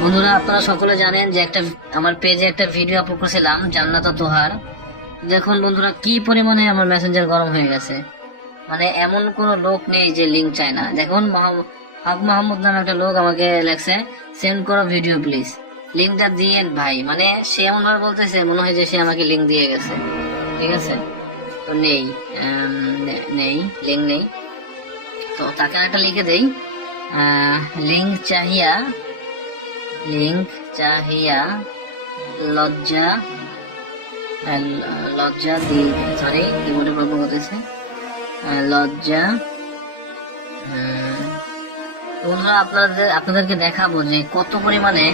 বন্ধুরা, আপনারা সকলে জানেন যে আমার পেজে একটা ভিডিও আপলোড করেছিলাম জান্নাত তোহার। দেখুন বন্ধুরা, কি পরিমাণে আমার মেসেঞ্জার গরম হয়ে গেছে। মানে এমন কোনো লোক নেই যে লিঙ্ক চায় না। দেখুন, হক মাহমুদ নামে একটা লোক আমাকে লেখছে, সেন্ড করো ভিডিও প্লিজ, লিঙ্কটা দিয়েন ভাই। মানে সে এমন ভাবে বলতেছে মনে হয় যে সে আমাকে লিঙ্ক দিয়ে গেছে। ঠিক আছে, তো নেই, নেই, লিঙ্ক নেই। তো তাকে একটা লিখে দেই, লিঙ্ক চাহিয়া, লিঙ্ক চাহিয়া লজ্জা, লজ্জা দি, সরি কিবোর্ডে প্রবলেম করতেছে, লজ্জা। বন্ধুরা, আপনাদেরকে দেখাবো যে কত পরিমাণে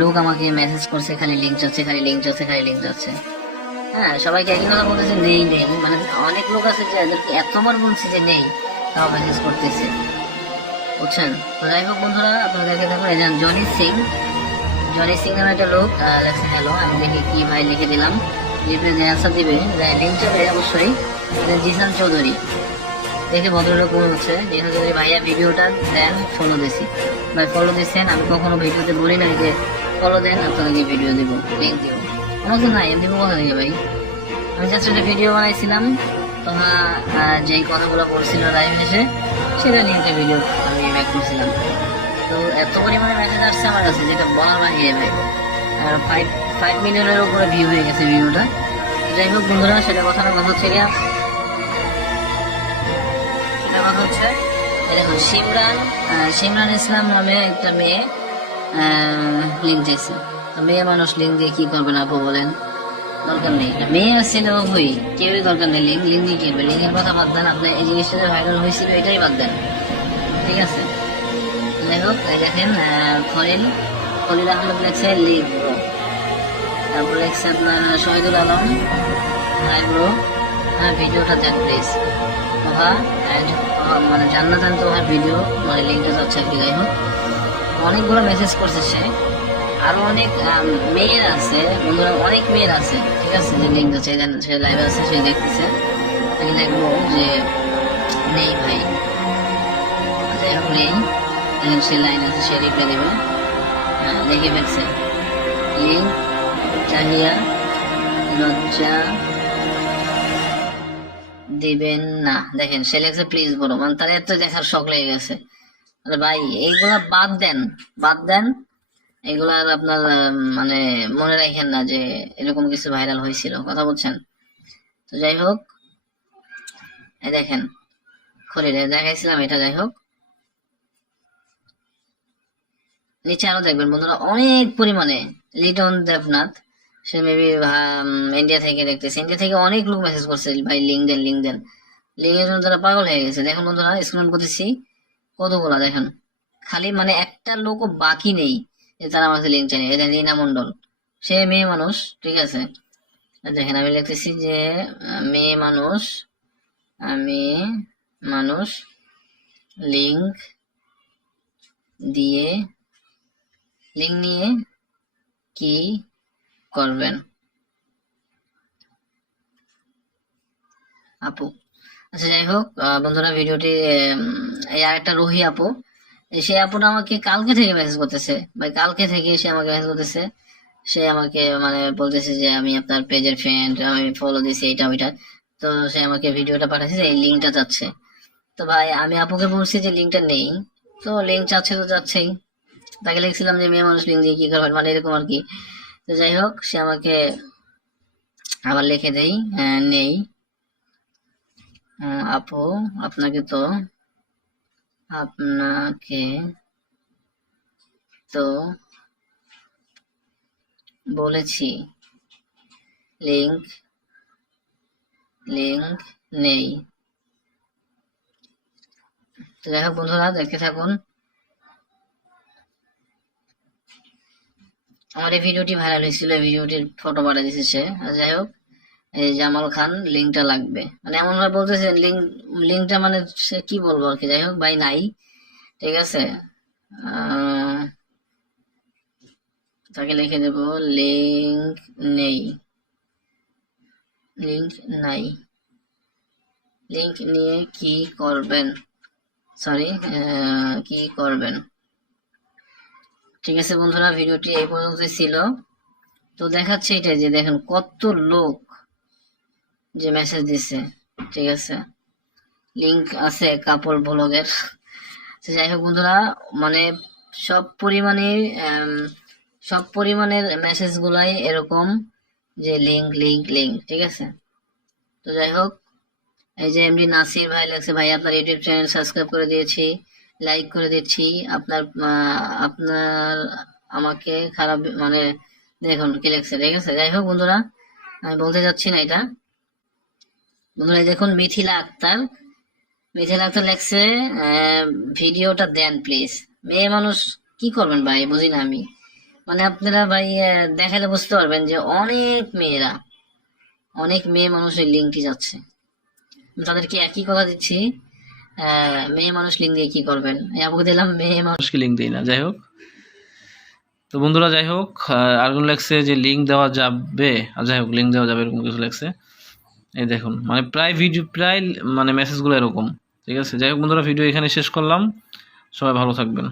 লোক আমাকে মেসেজ করছে, খালি লিঙ্ক যাচ্ছে, খালি লিঙ্ক যাচ্ছে, খালি লিঙ্ক যাচ্ছে। হ্যাঁ, সবাইকে একই কথা বলতেছে, নেই নেই। মানে অনেক লোক আছে যে এদেরকে এতবার বলছে যে নেই, তাও মেসেজ করতেছে, বুঝছেন। তো যাই হোক বন্ধুরা, আপনাদেরকে দেখো, এই জনি সিং, জনি সিং নামে একটা লোক লেখছে হ্যালো। আমি দেখি কি ভাই লিখে দিলাম, রিপ্লাই যে অ্যান্সার দিবে, লিঙ্ক যাবে অবশ্যই। জিসান চৌধুরী, দেখে ভদ্রলোক মনে হচ্ছে। জিসান চৌধুরী ভাইয়া ভিডিওটা দেন, ফলো দিছি। ভাই ফলো দিচ্ছেন, আমি কখনো ভিডিওতে বলি না যে ফলো দেন, আপনাদেরকে ভিডিও দিব, লিঙ্ক দিব। আমার তো নাই, এমনি কথা থেকে ভাই। আমি জাস্ট একটা ভিডিও বানাইছিলাম, তোমরা যেই কথাগুলো বলছিল লাইভ এসে, সেটা নিয়ে একটা ভিডিও আমি মেক করছিলাম। তো এত পরিমাণে মেসেজ আসছে আমার কাছে, যেটা বলার বাহিরে ভাই। আর 5 মিলিয়নের উপরে ভিউ হয়ে গেছে ভিডিওটা। যাই হোক বন্ধুরা, সেটা কথা হচ্ছে গিয়া, সেটা কথা হচ্ছে দেখুন, সিমরান ইসলাম নামে একটা মেয়ে লিঙ্ক দিয়েছে। তো মেয়ে মানুষ লিঙ্ক দিয়ে কি করবেন আপু বলেন? দরকার নেই, মেয়ে আর ছেলে উভয়ই, কেউই দরকার নেই। লিঙ্ক দিয়ে কিনবে, লিঙ্কের কথা বাদ দেন। আপনার এই জিনিসটা যে ভাইরাল হয়েছিল এটাই বাদ দেন, ঠিক আছে। যাই হোক, দেখেন, খলিল খলিল আহমেদ লেখছে লিভ ব্রো। তারপর লেখছে আপনার শহীদুল আলম, হাই ব্রো, হ্যাঁ ভিডিওটা দেখ প্লিজ। তোহা মানে জান্নাত তোহার ভিডিও, মানে লিঙ্কটা যাচ্ছে আর কি। যাই হোক, অনেকগুলো মেসেজ করছে সে। আরো অনেক মেয়ের আছে বন্ধুরা, অনেক মেয়ের আছে, ঠিক আছে, যে লিঙ্ক যাচ্ছে, সে লাইভে আছে, সে দেখতেছে। আমি দেখবো যে নেই ভাই, যাই হোক নেই। দেখেন সে লাইন আছে, সে রিপ্লাই দেবে, লিখে ফেলছে, লিঙ্ক চাহিয়া লজ্জা দিবেন না। দেখেন সে লেখছে প্লিজ বলো, মানে তার এত দেখার শখ লেগে গেছে। আরে ভাই, এইগুলা বাদ দেন, বাদ দেন। এগুলা আর আপনার মানে মনে রাখেন না যে এরকম কিছু ভাইরাল হয়েছিল, কথা বলছেন। তো যাই হোক, এই দেখেন খলিলে দেখাইছিলাম এটা। যাই হোক, নিচে আরো দেখবেন বন্ধুরা, অনেক পরিমাণে লিটন দেবনাথ, সে মেবি ইন্ডিয়া থেকে দেখতেছে। ইন্ডিয়া থেকে অনেক লোক মেসেজ করছে, ভাই লিঙ্ক দেন, লিঙ্ক দেন। লিঙ্কের জন্য তারা পাগল হয়ে গেছে। দেখুন বন্ধুরা, স্ক্রল করতেছি, কতগুলা দেখেন, খালি মানে একটা লোকও বাকি নেই যে তারা আমাকে লিঙ্ক চাই। এটা রিনা মন্ডল, সে মেয়ে মানুষ, ঠিক আছে। দেখেন আমি লিখতেছি যে মেয়ে মানুষ, আমি মানুষ, লিঙ্ক দিয়ে, লিঙ্ক নিয়ে কি করবেন আপু? আচ্ছা যাই হোক বন্ধুরা, ভিডিওটি এই আরেকটা রুহি আপু, সে আপুটা আমাকে কালকে থেকে মেসেজ করতেছে ভাই, কালকে থেকে সে আমাকে মেসেজ করতেছে। সে আমাকে মানে বলতেছে যে আমি আপনার পেজের ফ্রেন্ড, আমি ফলো দিছি, এটা ওইটা। তো সে আমাকে ভিডিওটা পাঠাচ্ছে, এই লিঙ্কটা যাচ্ছে। তো ভাই আমি আপুকে বলছি যে লিঙ্কটা নেই, তো লিঙ্ক চাচ্ছে তো যাচ্ছেই। তাকে লিখছিলাম যে মেয়ে মানুষ লিঙ্ক দিয়ে কি করবেন, মানে এরকম আর কি। তো যাই হোক, সে আমাকে আবার লিখে দেই, নেই আপু, আপনাকে তো আপনাকে তো বলেছি লিঙ্ক, লিঙ্ক নেই। তো যাই হোক বন্ধুরা, দেখতে থাকুন। আমার এই ভিডিওটি ভাইরাল হয়েছিল, এই ভিডিওটির ফটো পাঠিয়ে দিয়েছে সে। যাই হোক, এই জামাল খান লিঙ্কটা লাগবে, মানে এমন ভাবে বলতেছে লিঙ্কটা মানে সে কি বলবো আর কি। যাই হোক ভাই, নাই, ঠিক আছে। তাকে লিখে দেব লিঙ্ক নেই, লিঙ্ক নাই, লিঙ্ক নিয়ে কি করবেন, সরি কি করবেন? ঠিক আছে বন্ধুরা, ভিডিওটি এই পর্যন্তই ছিল। তো দেখাচ্ছে এটা যে দেখেন কত লোক যে মেসেজ দিছে, ঠিক আছে, লিংক আছে কাপড় ব্লগের। তো যাই হোক বন্ধুরা, মানে সব পরিমাণে সব পরিমাণের মেসেজ গুলাই এরকম যে লিংক লিংক লিংক, ঠিক আছে। তো যাই হোক, এই যে এমডি নাসির ভাই লাগছে, ভাই আপনার ইউটিউব চ্যানেল সাবস্ক্রাইব করে দিয়েছি, লাইক করে দিচ্ছি, আপনার আপনার আমাকে খারাপ মানে দেখুন কি লেখছে, ঠিক আছে। যাই হোক বন্ধুরা, আমি বলতে যাচ্ছি না এটা। বন্ধুরা দেখুন মিথিলা আক্তার লেখছে ভিডিওটা দেন প্লিজ। মেয়ে মানুষ কি করবেন ভাই, বুঝি না আমি। মানে আপনারা ভাই দেখালে বুঝতে পারবেন যে অনেক মেয়ে মানুষ এই লিঙ্কটি যাচ্ছে। তাদেরকে একই কথা দিচ্ছি, মেয়ে মানুষ লিঙ্ক দিয়ে কি করবেন, আপুকে দিলাম মেয়ে মানুষকে লিঙ্ক দিই না। যাই হোক, তো বন্ধুরা যাই হোক, আরেকজন লেখছে যে লিঙ্ক দেওয়া যাবে, যাই হোক লিঙ্ক দেওয়া যাবে এরকম কিছু লেখছে। এই দেখুন, মানে প্রায় মানে মেসেজগুলো এরকম, ঠিক আছে। যাই হোক বন্ধুরা, ভিডিও এখানে শেষ করলাম, সবাই ভালো থাকবেন।